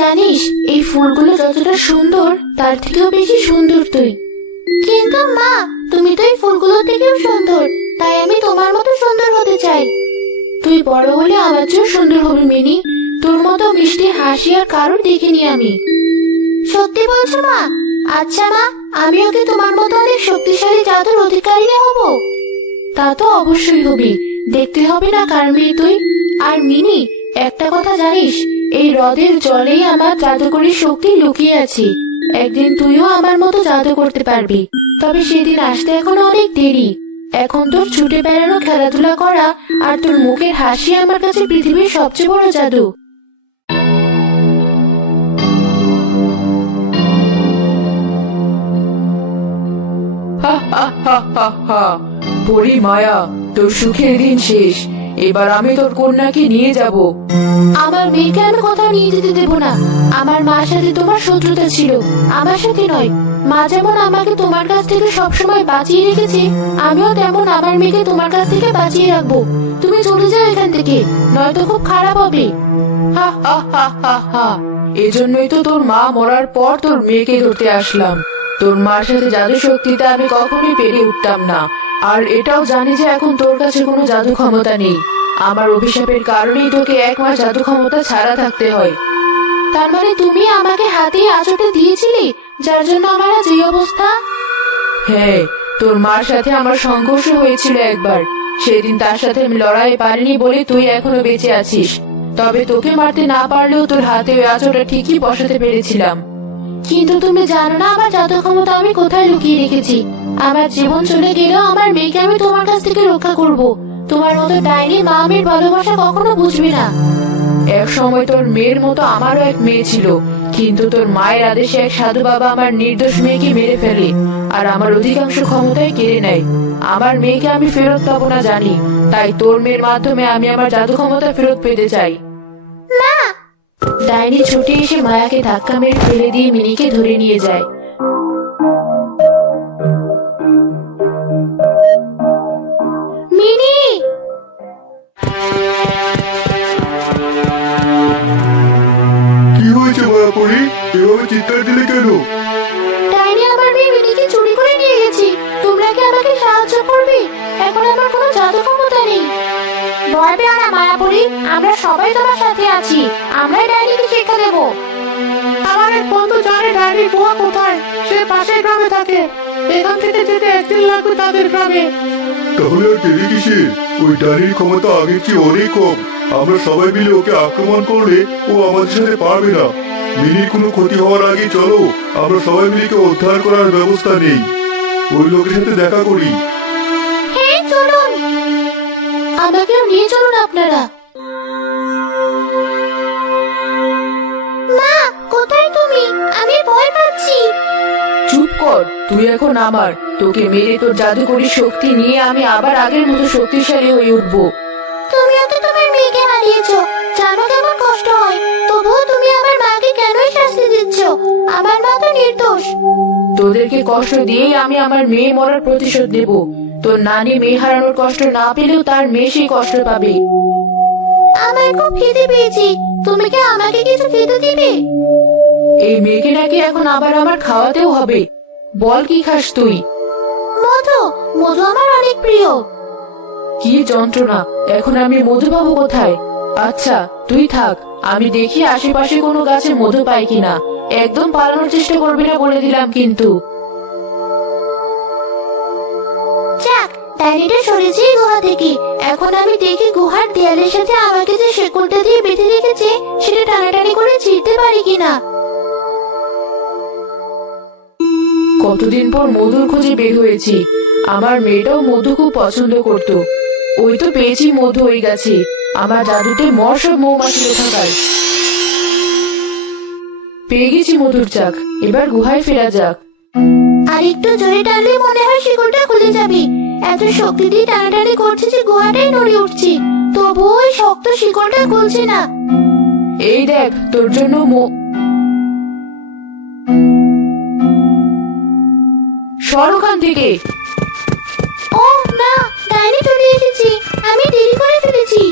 জানিস এই ফুলগুলো যতটা সুন্দর তার থেকেও বেশি সুন্দর তুই। কিন্তু মা, তুমি তো এই ফুলগুলো থেকেও সুন্দর, তাই আমি তোমার মতো সুন্দর হতে চাই। তুই বড় হলে আমার চেয়েও সুন্দর হবি মিনি। তোর মতো মিষ্টি হাসি আর কারোর দেখিনি আমি। সত্যি বলছো মা? আচ্ছা মা, আমি ওকে তোমার মতো অনেক শক্তিশালী জাদুর অধিকারী হব। তা তো অবশ্যই হবি, দেখতে হবে না কার মেয়ে তুই। আর মিনি, একটা কথা জানিস, এই হ্রদের জলেই আমার জাদুকরী শক্তি লুকিয়ে আছে। একদিন তুইও আমার মতো জাদু করতে পারবি, তবে সেদিন আসতে এখনো অনেক দেরি। এখন তোর ছুটে বেড়ানো, খেলাধুলা করা আর তোর মুখের হাসি আমার কাছে পৃথিবীর সবচেয়ে বড় জাদু। পরি মায়া, তোর সুখের দিন শেষ। এবার আমি তোর কন্যাকে নিয়ে যাব। আমার মেয়েকে আমি কোথাও নিয়ে যেতে দেবো না। আমার মার সাথে তোমার শত্রুতা ছিল, আমার সাথে নয়। মা যেমন আমাকে তোমার কাছ থেকে সবসময় বাঁচিয়ে রেখেছে, আমিও তেমন আমার মেয়েকে তোমার কাছ থেকে বাঁচিয়ে রাখবো। তুমি চলে যাও এখান থেকে, নয়তো খুব খারাপ হবে। এজন্যই তো তোর মা মরার পর তোর মেয়েকে ধরতে আসলাম। তোর মার সাথে জাদু শক্তিতে আমি কখনোই পেরে উঠতাম না। আর এটাও জানি যে এখন তোর কাছে কোনো জাদু ক্ষমতা নেই। আমার অভিশাপের কারণেই তোকে 1 মাস জাদু ক্ষমতা ছাড়া থাকতে হয়। তার মানে তুমি আমাকে হাতে আঁচড়ে দিয়েছিলে, যার জন্য আমার আজ এই অবস্থা? হ্যাঁ, তোর মার সাথে আমার সংঘর্ষ হয়েছিল একবার। সেদিন তার সাথে আমি লড়াই পারিনি বলে তুই এখনো বেঁচে আছিস। তবে তোকে মারতে না পারলেও তোর হাতে ওই আঁচড়টা ঠিকই বসাতে পেরেছিলাম। কিন্তু তুমি জানো না আমার জাদু ক্ষমতা আমি কোথায় লুকিয়ে রেখেছি। আমার জীবন চলে গেলেও আমার মেয়েকে আমি তোমার কাছ থেকে রক্ষা করব। তোমার মতো ডাইনি মা মেয়ের ভালোবাসা কখনো বুঝবে না। এক সময় তোর মেয়ের মতো আমারও এক মেয়ে ছিল, কিন্তু তোর মায়ের আদেশে এক সাধু বাবা আমার নির্দোষ মেয়েকে মেরে ফেলে আর আমার অধিকাংশ ক্ষমতাই কেড়ে নেয়। আমার মেয়েকে আমি ফেরত পাবো না জানি, তাই তোর মেয়ের মাধ্যমে আমি আমার জাদু ক্ষমতা ফেরত পেতে চাই। না! ডাইনি ছুটে এসে মায়াকে ধাক্কা মেরে ফেলে দিয়ে মিনিকে ধরে নিয়ে যায়। মিনি! কি হয়েছে মায়াপুরী? এভাবে চিৎকার দিলে কেন? ডাইনি আমার মেয়ে মিনিকে চুরি করে নিয়ে গেছে। তোমরা কি আমাকে সাহায্য করবে? এখন আমার কোনো জাদু ক্ষমতা নেই। ভয় পেও না মায়াপুরী, আমরা সবাই তোমার সাথে আছি। আমরা ডাইনিকে শিক্ষা দেবো। আমার এক বন্ধু জানে ডাইনির গুহা কোথায়। সে পাশের গ্রামে থাকে। এখান থেকে যেতে 1 দিন লাগবে তাদের গ্রামে। তাহলে আর দেরি কিসের? ওই ডাইনির ক্ষমতা আগের চেয়ে অনেক কম। আমরা সবাই মিলে ওকে আক্রমণ করলে ও আমাদের সাথে পারবে না। মিনির কোনো ক্ষতি হওয়ার আগে চলো আমরা সবাই মিলে ওকে উদ্ধার করার ব্যবস্থা নেই। ওই লোকের সাথে দেখা করি। হ্যাঁ চলুন, আমাকেও নিয়ে চলুন আপনারা। মা, কোথায় তুমি? আমি ভয় পাচ্ছি। চুপ কর, তুই এখন আমার। তোকে মেরে তোর জাদুকরী শক্তি নিয়ে আমি আবার আগের মতো শক্তিশালী হয়ে উঠবো। তুমিও তো তোমার মেয়েকে হারিয়েছো, জানো কেমন কষ্ট হয়। তবুও তুমি আমার মাকে কেনই শাস্তি দিচ্ছ? আমার মা তো নির্দোষ। তোদেরকে কষ্ট দিয়েই আমি আমার মেয়ে মরার প্রতিশোধ নেব। তোর নানি মেয়ে হারানোর কষ্ট না পেলেও তার মেয়ে সেই কষ্ট পাবে। আমার খুব খিদে পেয়েছে, তুমি কি আমাকে কিছু খেতে দিবে? এই মেয়েকে নাকি এখন আবার আমার খাওয়াতেও হবে। বল কি খাস তুই? মধু, মধু আমার অনেক প্রিয়। কি যন্ত্রণা! এখন আমি মধু পাবো কোথায়? আচ্ছা তুই থাক, আমি দেখি আশেপাশে কোনো গাছে মধু পাই কিনা। একদম পালানোর চেষ্টা করবি না বলে দিলাম কিন্তু। যাক, ডাইনিটা সরেছে গুহা থেকে। এখন আমি দেখি গুহার দেয়ালের সাথে আমাকে যে শেকলটা দিয়ে বেঁধে রেখেছে সেটা টানাটানি করে ছিঁড়তে পারি কিনা। কতদিন পর মধুর খোঁজে বের হয়েছি। আমার মেয়েটাও মধু খুব পছন্দ করত। ওই তো পেয়েছি মধু ওই গাছে। আমার জাদুতে মর সব মৌমাছি কোথাকার। পেয়ে গেছি মধুর চাক, এবার গুহায় ফেরা যাক। আর একটু জোরে টানলে মনে হয় শিকলটা খুলে যাবে। এত শক্তি দিয়ে টানাটানি করছে যে গুহাটাই নড়ে উঠছে, তবুও ওই শক্ত শিকলটা খুলছে না। এই দেখ তোর জন্য সর ওখান থেকে। ও না, ডাইনি চলে এসেছি, আমি দেরি করে ফেলেছি।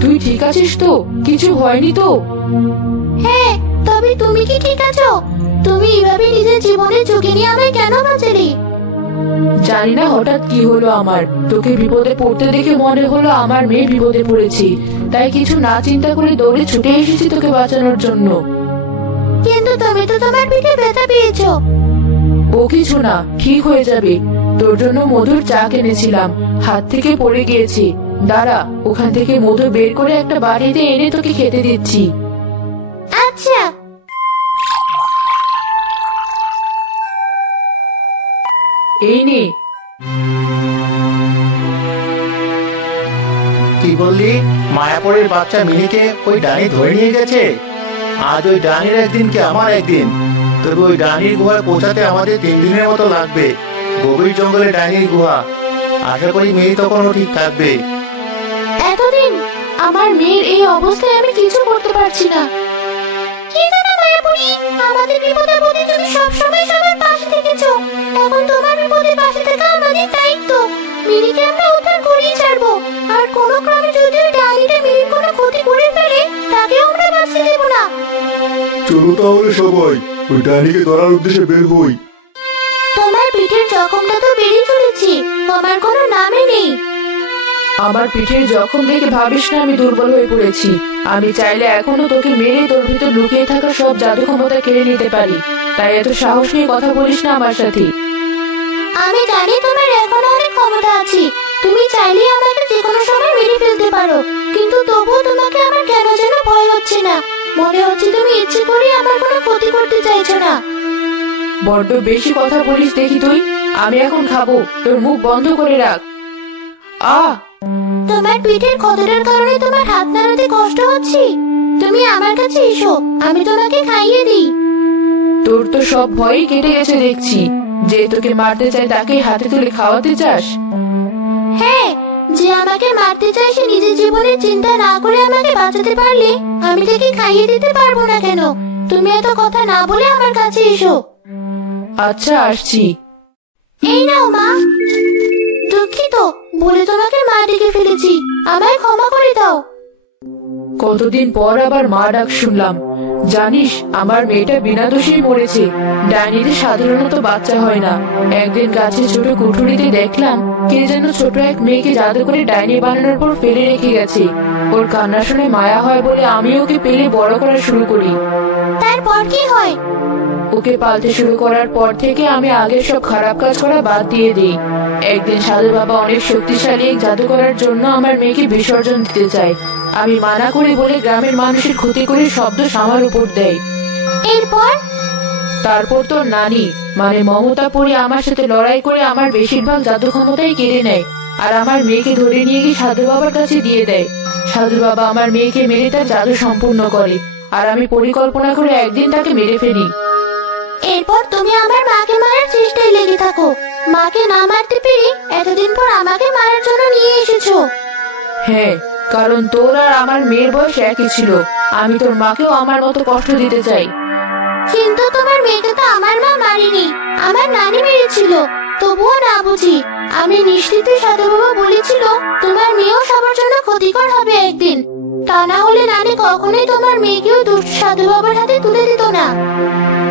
তুই ঠিক আছিস তো? কিছু হয়নি তো? হ্যাঁ, তবে তুমি কি ঠিক আছো? তুমি এভাবে নিজের জীবনের ঝুঁকি নিয়ে আমায় কেন বাঁচালে? জানি না হঠাৎ কি হলো আমার, তোকে বিপদে পড়তে দেখে মনে হলো আমার মেয়ে বিপদে পড়েছি, তাই কিছু না চিন্তা করে দৌড়ে ছুটে এসেছি তোকে বাঁচানোর জন্য। কিন্তু তুমি তো তোমার পিঠে ব্যথা পেয়েছো। ও কিছু না, ঠিক হয়ে যাবে। তোর জন্য মধুর চা কিনেছিলাম, হাত থেকে পড়ে গিয়েছি। দাঁড়া, ওখান থেকে মধু বের করে একটা বাড়িতে এনে তোকে খেতে দিচ্ছি। আচ্ছা। এই নে। কি বললি? মায়াপুরের বাচ্চা মিনিকে ওই ডানি ধরে নিয়ে গেছে? আজ ওই ডানির একদিন কি আমার একদিন। তবে ওই ডানির গুহায় পৌঁছাতে আমাদের 3 দিনের মতো লাগবে। গভীর জঙ্গলে ডানির গুহা, আশা করি মিনি তখনও ঠিক থাকবে। এতদিন আমার মেয়ের এই অবস্থায় আমি কিছু করতে পারছি না। কি জানো মায়াপুরী, আমাদের বিপদে আপদে তুমি সবসময় সবার পাশে থেকেছো। এখন তোমার বিপদে পাশে থাকা আমাদের দায়িত্ব। মিনিকে আমরা উদ্ধার করেই ছাড়বো। আর কোনো ক্রমে যদি ওই ডাইনিটা মিনির কোনো ক্ষতি করে ফেলে, তাকেও আমরা বাঁচতে দেবো না। চলো তাহলে সবাই ওই ডাইনিকে ধরার উদ্দেশ্যে বের হই। তোমার পিঠের জখমটা তো বেড়ে চলেছে, আমার কোনো নামে নেই। আমার পিঠের জখম দেখে ভাবিস না আমি দুর্বল হয়ে পড়েছি। আমি চাইলে এখনো তোকে মেরে তোর ভিতর লুকিয়ে থাকা সব জাদু ক্ষমতা কেড়ে নিতে পারি। তাই এত সাহস নিয়ে কথা বলিস না আমার সাথে। আমি জানি তোমার এখনো অনেক ক্ষমতা আছে। তুমি চাইলে আমাকে যে কোনো সময় মেরে ফেলতে পারো, কিন্তু তবুও তোমাকে আমার কেন যেন ভয় হচ্ছে না। মনে হচ্ছে তুমি ইচ্ছে করে আমার কোনো ক্ষতি করতে চাইছো না। বড্ড বেশি কথা বলিস দেখি তুই। আমি এখন খাবো, তোর মুখ বন্ধ করে রাখ। তোমার পিঠের ক্ষতটার কারণে তোমার হাত নাড়াতে কষ্ট হচ্ছে। তুমি আমার কাছে এসো, আমি তোমাকে খাইয়ে দিই। তোর তো সব ভয়ই কেটে গেছে দেখছি। যে তোকে মারতে চায় তাকে হাতে তুলে খাওয়াতে চাস? হ্যাঁ, যে আমাকে মারতে চায় সে নিজের জীবনের চিন্তা না করে আমাকে বাঁচাতে পারলে আমি তাকে খাইয়ে দিতে পারবো না কেন? তুমি এত কথা না বলে আমার কাছে এসো। আচ্ছা, আসছি। এই নাও মা। দুঃখিত, বলে তোমাকে মা ডেকে ফেলেছি, আমায় ক্ষমা করে দাও। কতদিন পর আবার মা ডাক শুনলাম। জানিস, আমার মেয়েটা বিনা দোষেই মরেছে। ডাইনিদের সাধারণত বাচ্চা হয় না। একদিন গাছে ছোট কুঠুরিতে দেখলাম কে যেন ছোট এক মেয়েকে জাদু করে ডাইনি বানানোর পর ফেলে রেখে গেছে। ওর কান্না শুনে মায়া হয় বলে আমি ওকে পেলে বড় করা শুরু করি। তারপর কি হয়? ওকে পালতে শুরু করার পর থেকে আমি আগের সব খারাপ কাজ করা বাদ দিয়ে দিই। একদিন সাধু বাবা অনেক শক্তিশালী এক জাদু করার জন্য আমার মেয়েকে বিসর্জন দিতে চায়। আমি মানা করি বলে গ্রামের মানুষের ক্ষতি করে শব্দ আমার উপর দেয়। এরপর? তারপর তোর নানি মানে মমতাপুরী আমার সাথে লড়াই করে আমার বেশিরভাগ জাদু ক্ষমতাই কেড়ে নেয় আর আমার মেয়েকে ধরে নিয়ে গিয়ে সাধু বাবার কাছে দিয়ে দেয়। সাধু বাবা আমার মেয়েকে মেরে তার জাদু সম্পূর্ণ করে আর আমি পরিকল্পনা করে একদিন তাকে মেরে ফেলি। এরপর তুমি আমার মাকে মারার চেষ্টায় লেগে থাকো। মাকে না মারতে পেরে এতদিন পর আমাকে মারার জন্য নিয়ে এসেছো। হ্যাঁ, কারণ তোর আর আমার মেয়ের বয়স একই ছিল। আমি তোর মাকেও আমার মতো কষ্ট দিতে চাই। কিন্তু তোমার মেয়েকে তো আমার মা মারেনি, আমার নানি মেরেছিল। তবুও না বুঝি। আমি নিশ্চিত সাধু বাবা বলেছিল তোমার মেয়েও সবার জন্য ক্ষতিকর হবে একদিন। তা না হলে নানি কখনোই তোমার মেয়েকেও দুষ্ট সাধু বাবার হাতে তুলে দিত না।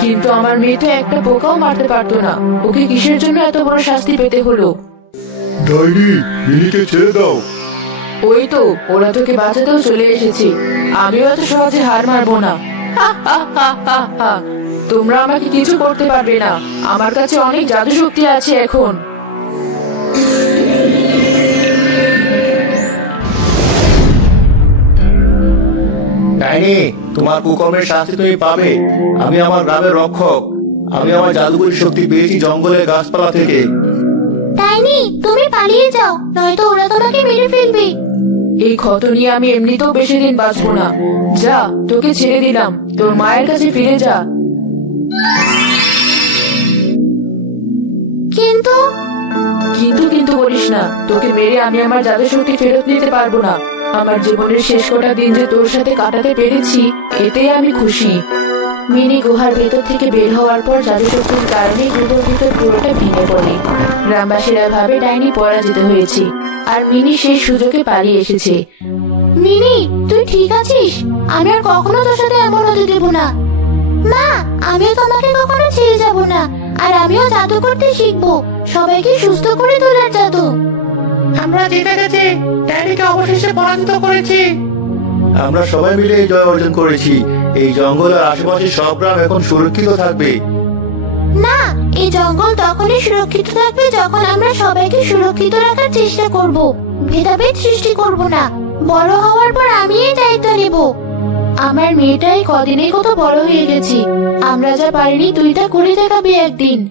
কিন্তু আমার মেয়ে তো একটা পোকাও মারতে পারতো না। ওকে কিসের জন্য এত বড় শাস্তি পেতে হলো? ডাইনি, মিনিকে ছেড়ে দাও। ওই তো ওরা তোকে বাঁচাতেও চলে এসেছে। আমিও এত সহজে হার মারবো না। তোমরা আমাকে কিছু করতে পারবে না। আমার কাছে অনেক জাদু শক্তি আছে এখন। ডাইনি, তোমার কুকর্মের শাস্তি তুমি পাবে। আমি আমার গ্রামের রক্ষক। আমি আমার জাদুকরী শক্তি পেয়েছি জঙ্গলের গাছপালা থেকে। ডাইনি, তুমি পালিয়ে যাও, নয়তো ওরা তোমাকে মেরে ফেলবে। এই ক্ষত নিয়ে আমি এমনিতেও বেশি দিন বাঁচবো না। যা, তোকে ছেড়ে দিলাম, তোর মায়ের কাছে ফিরে যা। কিন্তু কিন্তু কিন্তু বলিস না। তোকে মেরে আমি আমার জাদু শক্তি ফেরত নিতে পারবো না। আমার জীবনের শেষ কটা দিন যে তোর সাথে কাটাতে পেরেছি, এতেই আমি খুশি। মিনি গুহার ভেতর থেকে বের হওয়ার পর জাদু শক্তির কারণে দুটোর ভিতর পুরোটা ভেঙে পড়ে। গ্রামবাসীরা ভাবে ডাইনি পরাজিত হয়েছে আর মিনি সেই সুযোগে পালিয়ে এসেছে। মিনি, তুই ঠিক আছিস? আমি আর কখনো তোর সাথে এমন হতে দেব না। মা, আমিও তোমাকে কখনো ছেড়ে যাব না। আর আমিও জাদু করতে শিখবো, সবাইকে সুস্থ করে তোলার জাদু। আমরা জিতে গেছি, ড্যাডিকে অবশেষে পরাজিত করেছি। আমরা সবাই মিলে এই জয় অর্জন করেছি। এই জঙ্গলের আশেপাশে সব গ্রাম এখন সুরক্ষিত থাকবে। না, এই জঙ্গল তখনই সুরক্ষিত থাকবে যখন আমরা সবাইকে সুরক্ষিত রাখার চেষ্টা করব, ভেদাভেদ সৃষ্টি করব না। বড় হওয়ার পর আমি এই দায়িত্ব নেব। আমার মেয়েটাই কদিনেই কত বড় হয়ে গেছি। আমরা যা পারিনি তুই তা করে দেখাবি একদিন।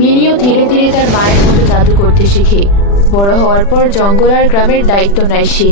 মিনিও ধীরে ধীরে তার মায়ের মতো জাদু করতে শিখে। বড় হওয়ার পর জঙ্গল আর গ্রামের দায়িত্ব নেয় সে।